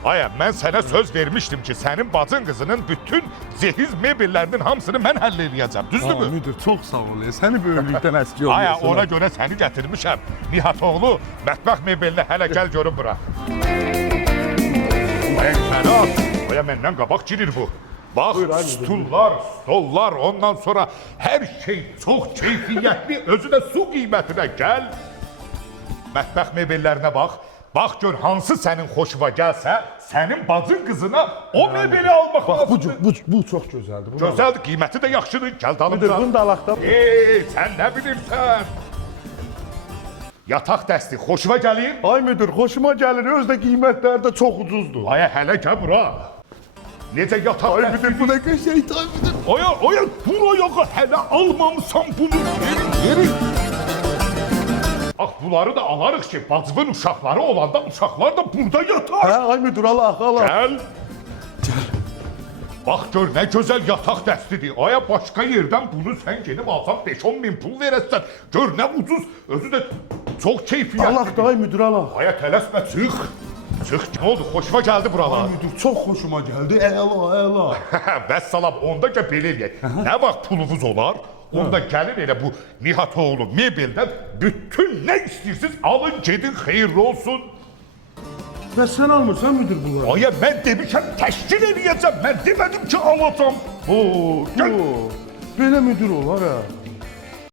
Aya, mən sənə söz vermişdim ki, sənin bacın qızının bütün zehiz mebellərinin hamısını mən həll eləyəcəm, düzdürmü? Müdür, çox sağ ol. Səni böyüklükdən əski olmuyorsun. Aya, ona görə səni gətirmişəm. Nihat oğlu, mətbəx mebelinə hələ gəl görün bura. Aya, Kənat, aya məndən qabaq girir bu. Bax, stullar, stollar, ondan sonra hər şey çox keyfiyyətli, özü də su qiymətinə gəl. Mətbəx mebellərinə bax. Bax gör, hansı sənin xoşuna gəlsə, sənin bacın qızına o mebeli almaq lazımdır. Bu çox gözəldir. Gözəldir, qiyməti də yaxşıdır, gəl dalımca. Müdür, bunu da alaqda. Sən nə bilirsən? Yataq dəsti xoşuna gəlir? Ay müdür, xoşuma gəlir, özdə qiymətləri də çox ucuzdur. Aya, hələ gəl bura. Necə yataq dəsti? Ay müdür, bu nə qəşəng, ay müdür. Aya, buraya hələ almamısan bunu. Yeri. Bax, bunları da alarıq ki, bacımın uşaqları olanda uşaqlar da burada yatar. Hə, ay müdür, alaq. Gəl. Bax, gör, nə gözəl yataq dəstidir. Aya, başqa yerdən bunu sən gelib alsan 5-10 min pul verəsən. Gör, nə ucuz, özü də çox keyfiyyətlidir. Alaq da, ay müdür, alaq. Aya, tələsmə, çıx. Çıx, nə oldu, xoşuma gəldi buralar. Ay müdür, çox xoşuma gəldi, əla. Vəssalam, onda ki, belə eləyək. Nə vaxt pulunuz olar? Onda gəlin elə bu Nihat oğlu mebeldən bütün nə istəyirsiniz alın gedin, xeyirli olsun. Və sən almırsan müdür bunları? Aya, mən demişəm təşkil eləyəcəm, mən demədim ki alacam. Belə müdür olar ha.